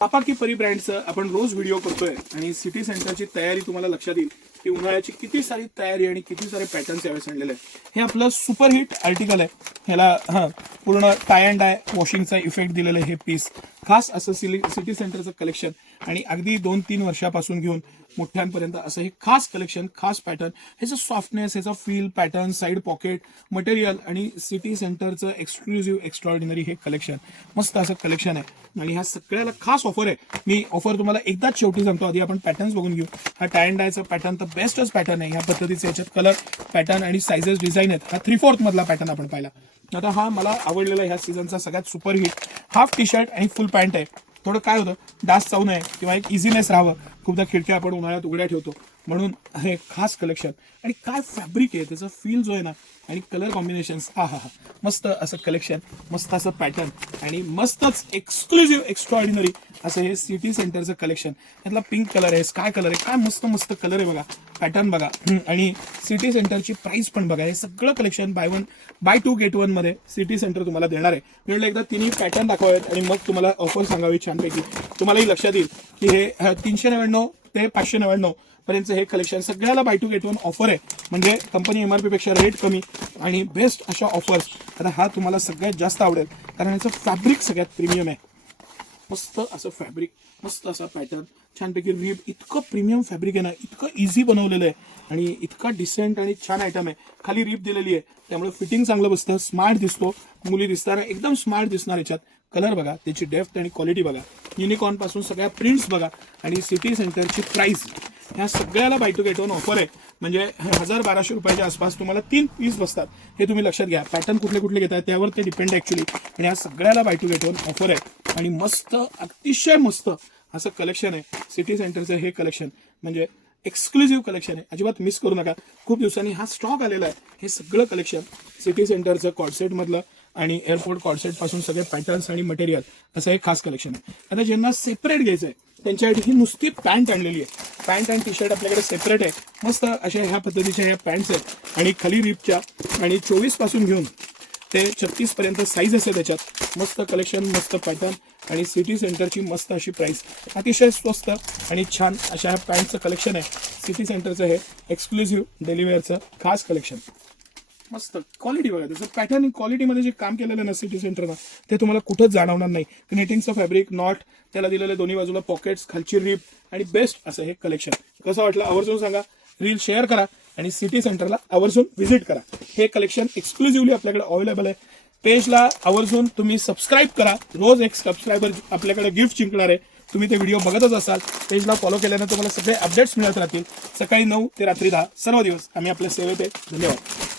पापा की परी ब्रँडचं आपण रोज व्हिडिओ करतोय आणि सिटी सेंटरची तयारी तुम्हाला लक्षात येईल की उन्हाळ्याची किती सारी तयारी आणि किती सारे पॅटर्न्स यावेळेस आणलेले आहे। हे आपलं सुपर हिट आर्टिकल आहे। ह्याला पूर्ण टाय अँड डाय वॉशिंगचा इफेक्ट दिलेला आहे। हे पीस खास असं सिटी सेंटरचं कलेक्शन आणि अगदी 2-3 वर्षापासून घेऊन मोठ्यांपर्यंत असं हे खास कलेक्शन, खास पॅटर्न, ह्याचं सॉफ्टनेस, ह्याचा feel, pattern, side pocket, material आणि सिटी सेंटरचं एक्सक्लुझिव्ह एक्स्ट्रॉर्डिनरी हे कलेक्शन, मस्त असं कलेक्शन आहे। आणि ह्या सगळ्याला खास ऑफर आहे। मी ऑफर तुम्हाला एकदाच शेवटी सांगतो, आधी आपण पॅटर्न्स बघून घेऊ। हा टाय अँड डायचा पॅटर्न तर बेस्टच पॅटर्न आहे। ह्या पद्धतीचे याच्यात कलर पॅटर्न आणि सायझेस डिझाईन आहेत। हा 3/4 मधला पॅटर्न आपण पाहिला। आता हा मला आवडलेला ह्या सीझनचा सगळ्यात super hit half T shirt आणि फुल पॅन्ट आहे। थोडं काय होतं, डास चावू नये किंवा एक इझीनेस राहावं, खूपदा खिडक्या आपण उन्हाळ्यात उघड्या ठेवतो, म्हणून हे खास कलेक्शन। आणि काय फॅब्रिक आहे, त्याचा फील जो आहे ना, आणि कलर कॉम्बिनेशन्स, हा मस्त असं कलेक्शन, मस्त असं पॅटर्न आणि मस्तच एक्सक्लुझिव्ह एक्स्ट्रॉर्डिनरी असं हे सिटी सेंटरचं कलेक्शन। यातला पिंक कलर आहे, स्काय कलर आहे, काय मस्त मस्त कलर आहे बघा, पॅटर्न बघा आणि सिटी सेंटरची प्राइस पण बघा। हे सगळं कलेक्शन बाय 2 get 1 मध्ये सिटी सेंटर तुम्हाला देणार आहे। मी म्हटलं एकदा तिन्ही पॅटर्न दाखवावेत आणि मग तुम्हाला ऑफर सांगावी छानपैकी, तुम्हालाही लक्षात येईल की हे 399 ते 599 पर्यंत हे कलेक्शन सगळ्याला बाय 2 get 1 ऑफर आहे। म्हणजे कंपनी एमआरपी पेक्षा रेट कमी आणि बेस्ट अशा ऑफर्स। आता हा तुम्हाला सगळ्यात जास्त आवडेल कारण याचं फॅब्रिक सगळ्यात प्रीमियम आहे। मस्त असं फॅब्रिक, मस्त असा पॅटर्न, छानपैकी रिब, इतकं प्रीमियम फॅब्रिक आहे ना, इतकं इझी बनवलेलं आहे आणि इतका डिसेंट आणि छान आयटम आहे। खाली रिब दिलेली आहे, त्यामुळे फिटिंग चांगलं बसतं, स्मार्ट दिसतो, मुली दिसताना एकदम स्मार्ट दिसणार। याच्यात कलर बघा, त्याची डेप्थ आणि क्वालिटी बघा, युनिकॉर्न पासून सगळ्या प्रिंट्स बघा आणि सिटी सेंटरची प्राइस, ह्या सगळ्याला बाय 2 get 1 ऑफर आहे। म्हणजे 1000-1200 रुपयाच्या आसपास तुम्हाला 3 पीस बसतात, हे तुम्ही लक्षात घ्या। पॅटर्न कुठले कुठले घेताय त्यावर ते डिपेंड ॲक्च्युली, आणि ह्या सगळ्याला बाय 2 get 1 ऑफर आहे। आणि मस्त, अतिशय मस्त असं कलेक्शन आहे सिटी सेंटरचं हे कलेक्शन, म्हणजे एक्सक्लुझिव्ह कलेक्शन आहे, अजिबात मिस करू नका। खूप दिवसांनी हा स्टॉक आलेला आहे। हे सगळं कलेक्शन सिटी सेंटरचं कॉर्डसेटमधलं आणि एअरपोर्ट कॉर्डसेट पासून सगळे पॅटर्न्स आणि मटेरियल असं एक खास कलेक्शन आहे। आता ज्यांना सेपरेट घ्यायचं आहे त्यांच्यासाठी ही नुसती पॅन्ट आणलेली आहे। पॅन्ट आणि टी शर्ट आपल्याकडे सेपरेट आहे। मस्त अशा ह्या पद्धतीच्या ह्या पॅन्ट्स आहेत आणि खाली रिपच्या, आणि 24 पासून घेऊन ते 36 पर्यंत साईज असते त्याच्यात। मस्त कलेक्शन, मस्त पॅटर्न आणि सिटी सेंटरची मस्त अशी प्राइस, अतिशय स्वस्त आणि छान अशा ह्या पॅन्टचं कलेक्शन आहे सिटी सेंटरचं हे एक्सक्लुझिव्ह डेलीवेअरचं खास कलेक्शन। मस्त क्वालिटी बघा, त्याचं पॅटर्न क्वालिटीमध्ये जे काम केलेलं ना सिटी सेंटरनं, ते तुम्हाला कुठंच जाणवणार नाही। नेटिंगचं फॅब्रिक, नॉट, त्याला दिलेले दोन्ही बाजूला पॉकेट्स, खालची रिप आणि बेस्ट असं हे कलेक्शन। कसं वाटलं आवर्जून सांगा, रील शेअर करा आणि सिटी सेंटरला आवर्जून व्हिजिट करा। हे कलेक्शन एक्सक्लुझिव्हली आपल्याकडे अवेलेबल आहे। पेजला आवर्जून तुम्ही सबस्क्राईब करा, रोज एक सबस्क्रायबर आपल्याकडे गिफ्ट जिंकणार आहे। तुम्ही ते व्हिडिओ बघतच असाल, पेजला फॉलो केल्यानं तुम्हाला सगळे अपडेट्स मिळत राहतील। सकाळी 9 ते रात्री 10 सर्व दिवस आम्ही आपल्या सेवेत आहे। धन्यवाद।